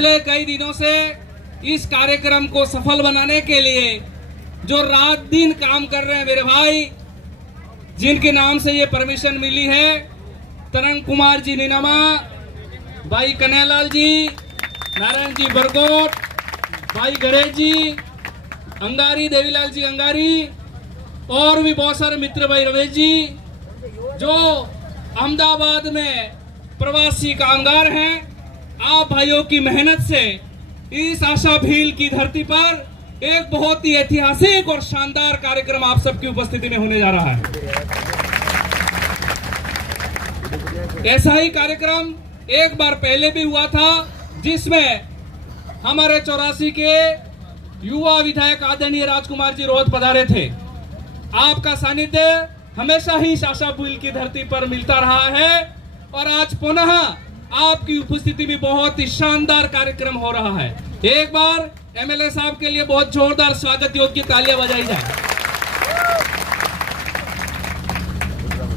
पिछले कई दिनों से इस कार्यक्रम को सफल बनाने के लिए जो रात दिन काम कर रहे हैं मेरे भाई, जिनके नाम से ये परमिशन मिली है, तरंग कुमार जी नीनामा, भाई कन्हैयालाल जी, नारायण जी बरगोट, भाई गणेश जी अंगारी, देवीलाल जी अंगारी और भी बहुत सारे मित्र, भाई रमेश जी, जो अहमदाबाद में प्रवासी कामगार हैं। आप भाइयों की मेहनत से इस आशा भील की धरती पर एक बहुत ही ऐतिहासिक और शानदार कार्यक्रम आप सबकी उपस्थिति में होने जा रहा है। ऐसा ही कार्यक्रम एक बार पहले भी हुआ था, जिसमें हमारे 84 के युवा विधायक आदरणीय राजकुमार जी रोहत पधारे थे। आपका सानिध्य हमेशा ही आशा भील की धरती पर मिलता रहा है और आज पुनः आपकी उपस्थिति में बहुत ही शानदार कार्यक्रम हो रहा है। एक बार एमएलए साहब के लिए बहुत जोरदार स्वागत योग्य तालियां बजाई जाए।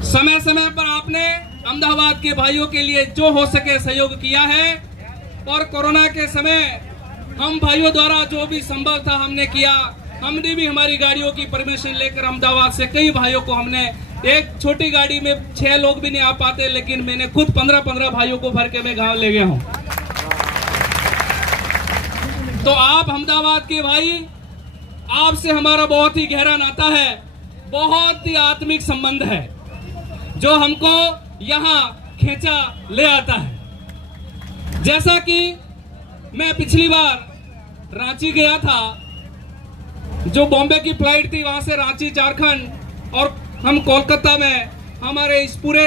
समय समय पर आपने अहमदाबाद के भाइयों के लिए जो हो सके सहयोग किया है और कोरोना के समय हम भाइयों द्वारा जो भी संभव था हमने किया। हमने भी हमारी गाड़ियों की परमिशन लेकर अहमदाबाद से कई भाइयों को, हमने एक छोटी गाड़ी में 6 लोग भी नहीं आ पाते, लेकिन मैंने खुद 15-15 भाइयों को भर के मैं गांव ले गया हूं। तो आप अहमदाबाद के भाई, आपसे हमारा बहुत ही गहरा नाता है, बहुत ही आत्मिक संबंध है, जो हमको यहाँ खींचा ले आता है। जैसा कि मैं पिछली बार रांची गया था, जो बॉम्बे की फ्लाइट थी, वहां से रांची झारखंड, और हम कोलकाता में हमारे इस पूरे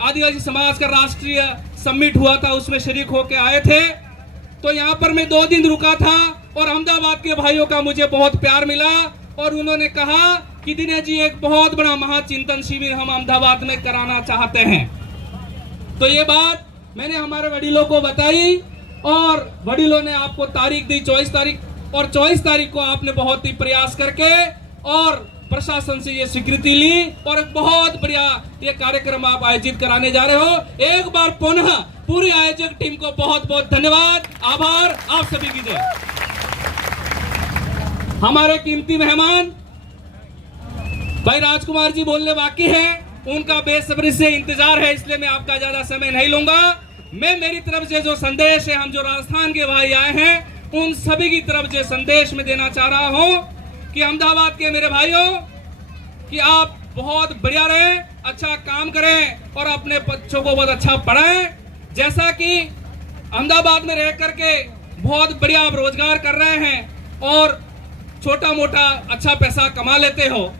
आदिवासी समाज का राष्ट्रीय समिट हुआ था, उसमें शरीक होके आए थे। तो यहाँ पर मैं 2 दिन रुका था और अहमदाबाद के भाइयों का मुझे बहुत प्यार मिला और उन्होंने कहा कि दिनेश जी एक बहुत बड़ा महाचिंतन शिविर हम अहमदाबाद में कराना चाहते हैं। तो ये बात मैंने हमारे वडीलों को बताई और वडीलों ने आपको तारीख दी 24 तारीख, और 24 तारीख को आपने बहुत ही प्रयास करके और प्रशासन से ये स्वीकृति ली और एक बहुत बढ़िया ये कार्यक्रम आप आयोजित कराने जा रहे हो। एक बार पुनः पूरी आयोजक टीम को बहुत बहुत धन्यवाद, आभार, आप सभी की जय। हमारे कीमती मेहमान भाई राजकुमार जी बोलने बाकी हैं, उनका बेसब्री से इंतजार है, इसलिए मैं आपका ज्यादा समय नहीं लूंगा। मैं मेरी तरफ से जो संदेश है, हम जो राजस्थान के भाई आए हैं उन सभी की तरफ से संदेश में देना चाह रहा हूं कि अहमदाबाद के मेरे भाइयों, कि आप बहुत बढ़िया रहें, अच्छा काम करें और अपने बच्चों को बहुत अच्छा पढ़ाएं। जैसा कि अहमदाबाद में रह करके बहुत बढ़िया आप रोजगार कर रहे हैं और छोटा मोटा अच्छा पैसा कमा लेते हो,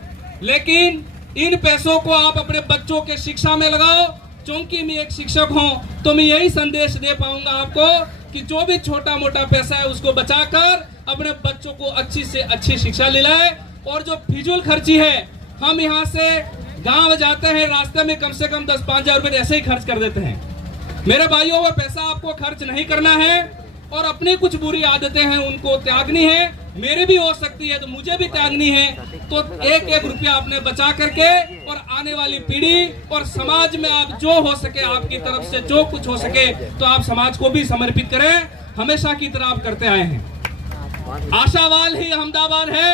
लेकिन इन पैसों को आप अपने बच्चों के शिक्षा में लगाओ। चूंकि मैं एक शिक्षक हूं तो मैं यही संदेश दे पाऊंगा आपको कि जो भी छोटा मोटा पैसा है उसको बचाकर अपने बच्चों को अच्छी से अच्छी शिक्षा दिलाए। और जो फिजूल खर्ची है, हम यहाँ से गांव जाते हैं, रास्ते में कम से कम 10-5 हजार रुपए ऐसे ही खर्च कर देते हैं। मेरे भाइयों, वो पैसा आपको खर्च नहीं करना है और अपनी कुछ बुरी आदतें हैं उनको त्यागनी है। मेरे भी हो सकती है तो मुझे भी त्यागनी है। तो 1-1 रुपया आपने बचा करके और आने वाली पीढ़ी और समाज में आप जो हो सके, आपकी तरफ से जो कुछ हो सके तो आप समाज को भी समर्पित करें। हमेशा की तरह आप करते आए हैं। आशावाल ही अहमदाबाद है,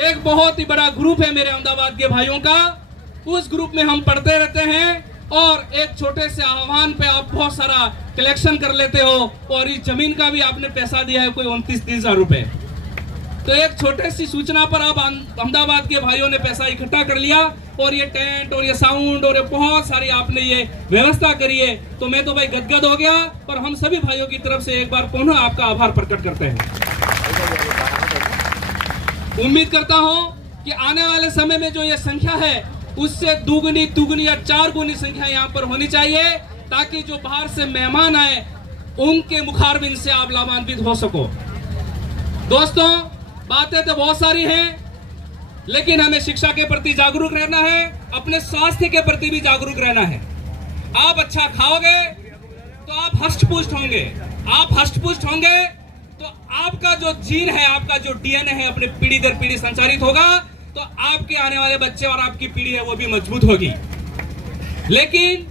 एक बहुत ही बड़ा ग्रुप है मेरे अहमदाबाद के भाइयों का। उस ग्रुप में हम पढ़ते रहते हैं और एक छोटे से आह्वान पे आप बहुत सारा कलेक्शन कर लेते हो और इस जमीन का भी आपने पैसा दिया है कोई 29-30 हजार रुपए। तो एक छोटे सी सूचना पर आप अहमदाबाद के भाइयों ने पैसा इकट्ठा कर लिया और ये टेंट और ये साउंड और ये बहुत सारी आपने ये व्यवस्था करी है। तो मैं तो भाई गदगद हो गया और हम सभी भाइयों की तरफ से एक बार पुनः आपका आभार प्रकट करते हैं। उम्मीद करता हूं कि आने वाले समय में जो ये संख्या है उससे दुगनी या 4 गुनी संख्या यहाँ पर होनी चाहिए, ताकि जो बाहर से मेहमान आए उनके मुखारबिन से आप लाभान्वित हो सको। दोस्तों, बातें तो बहुत सारी हैं, लेकिन हमें शिक्षा के प्रति जागरूक रहना है, अपने स्वास्थ्य के प्रति भी जागरूक रहना है। आप अच्छा खाओगे तो आप हष्ट-पुष्ट होंगे, आप हष्ट-पुष्ट होंगे तो आपका जो जीन है, आपका जो डीएनए है अपने पीढ़ी दर पीढ़ी संचारित होगा, तो आपके आने वाले बच्चे और आपकी पीढ़ी है वो भी मजबूत होगी। लेकिन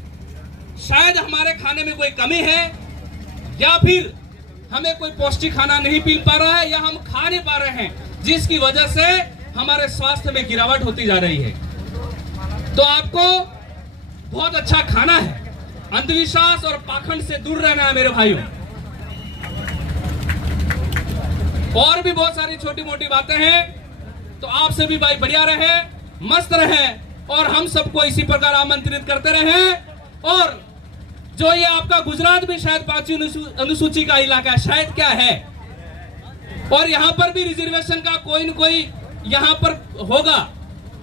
शायद हमारे खाने में कोई कमी है या फिर हमें कोई पौष्टिक खाना नहीं मिल पा रहा है या हम खा नहीं पा रहे हैं, जिसकी वजह से हमारे स्वास्थ्य में गिरावट होती जा रही है। तो आपको बहुत अच्छा खाना है, अंधविश्वास और पाखंड से दूर रहना है मेरे भाइयों। और भी बहुत सारी छोटी मोटी बातें हैं, तो आप सभी भाई बढ़िया रहे, मस्त रहे और हम सबको इसी प्रकार आमंत्रित करते रहे। और जो ये आपका गुजरात भी शायद 5वीं अनुसूची का इलाका शायद क्या है, और यहाँ पर भी रिजर्वेशन का कोई न कोई यहाँ पर होगा,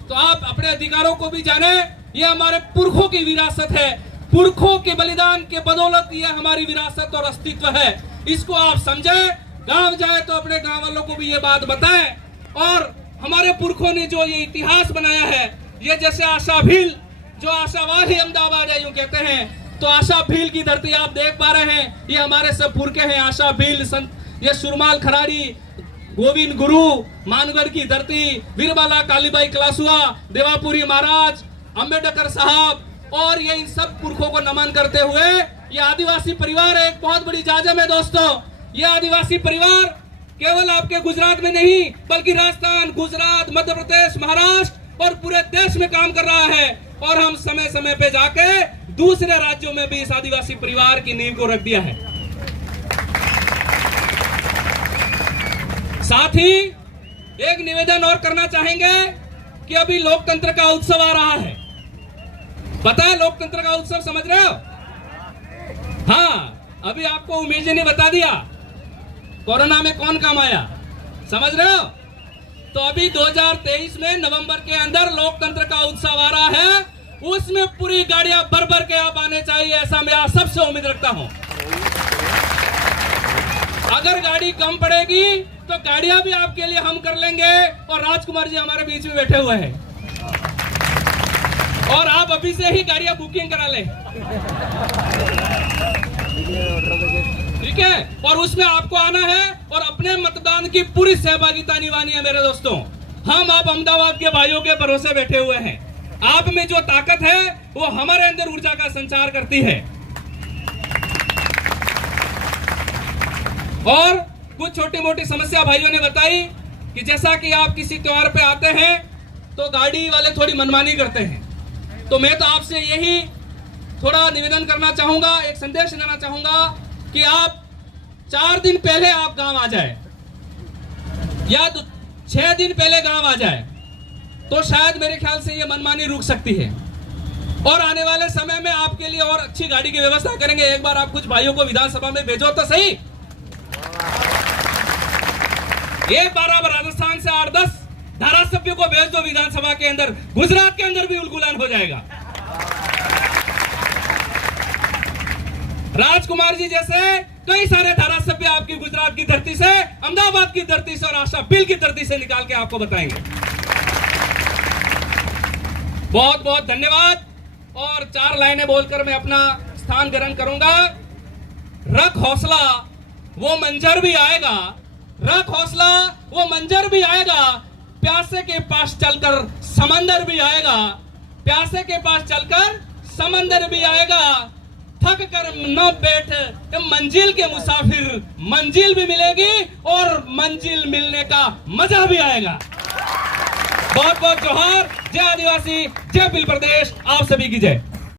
तो आप अपने अधिकारों को भी जाने। ये हमारे पुरखों की विरासत है, पुरखों के बलिदान के बदौलत ये हमारी विरासत और अस्तित्व है। इसको आप समझे, गांव जाए तो अपने गांव वालों को भी ये बात बताएं। और हमारे पुरखों ने जो ये इतिहास बनाया है, ये जैसे आशा भील, जो आशावादी अहमदाबाद है यूं कहते हैं, तो आशा भील की धरती आप देख पा रहे हैं, ये हमारे सब पुरखे हैं। आशा भील, ये सुरमाल खराड़ी, गोविंद गुरु, मानगढ़ की धरती, वीरबाला कालीबाई कलासुआ, देवापुरी महाराज, अम्बेडकर साहब, और ये इन सब पुरखों को नमन करते हुए ये आदिवासी परिवार एक बहुत बड़ी जाजम है दोस्तों। ये आदिवासी परिवार केवल आपके गुजरात में नहीं बल्कि राजस्थान, गुजरात, मध्य प्रदेश, महाराष्ट्र और पूरे देश में काम कर रहा है। और हम समय समय पे जाके दूसरे राज्यों में भी इस आदिवासी परिवार की नींव को रख दिया है। साथ ही एक निवेदन और करना चाहेंगे कि अभी लोकतंत्र का उत्सव आ रहा है। पता है लोकतंत्र का उत्सव, समझ रहे हो? हाँ, अभी आपको उमेश जी ने बता दिया कोरोना में कौन काम आया, समझ रहे हो? तो अभी 2023 में नवंबर के अंदर लोकतंत्र का उत्सव आ रहा है, उसमें पूरी गाड़ियां भर भर के आप आने चाहिए, ऐसा मैं आप सबसे उम्मीद रखता हूं। अगर गाड़ी कम पड़ेगी तो गाड़ियां भी आपके लिए हम कर लेंगे। और राजकुमार जी हमारे बीच में बैठे हुए हैं, और आप अभी से ही गाड़ियां बुकिंग करा ले, ठीक है? और उसमें आपको आना है और अपने मतदान की पूरी सहभागिता निभानी है मेरे दोस्तों। हम आप अहमदाबाद के भाइयों के भरोसे बैठे हुए हैं। आप में जो ताकत है वो हमारे अंदर ऊर्जा का संचार करती है। और कुछ छोटी मोटी समस्या भाइयों ने बताई कि जैसा कि आप किसी त्योहार पे आते हैं तो गाड़ी वाले थोड़ी मनमानी करते हैं। तो मैं तो आपसे यही थोड़ा निवेदन करना चाहूंगा, एक संदेश देना चाहूंगा कि आप 4 दिन पहले आप गांव आ जाए या 6 दिन पहले गांव आ जाए, तो शायद मेरे ख्याल से ये मनमानी रुक सकती है। और आने वाले समय में आपके लिए और अच्छी गाड़ी की व्यवस्था करेंगे। एक बार आप कुछ भाइयों को विधानसभा में भेजो तो सही। एक बार आप राजस्थान से 8-10 धारासभ्यों को भेज दो विधानसभा के अंदर, गुजरात के अंदर भी उलगुलान हो जाएगा। राजकुमार जी जैसे कई सारे धारासभ्य आपकी गुजरात की धरती से, अहमदाबाद की धरती से और आशा भील की धरती से निकाल के आपको बताएंगे। बहुत बहुत धन्यवाद। और 4 लाइनें बोलकर मैं अपना स्थान ग्रहण करूंगा। रख हौसला वो मंजर भी आएगा, रख हौसला वो मंजर भी आएगा, प्यासे के पास चलकर समंदर भी आएगा, प्यासे के पास चलकर समंदर भी आएगा। थक कर न बैठ मंजिल के मुसाफिर, मंजिल भी मिलेगी और मंजिल मिलने का मजा भी आएगा। बहुत बहुत जोहार। जय आदिवासी, जय भील प्रदेश, आप सभी की जय।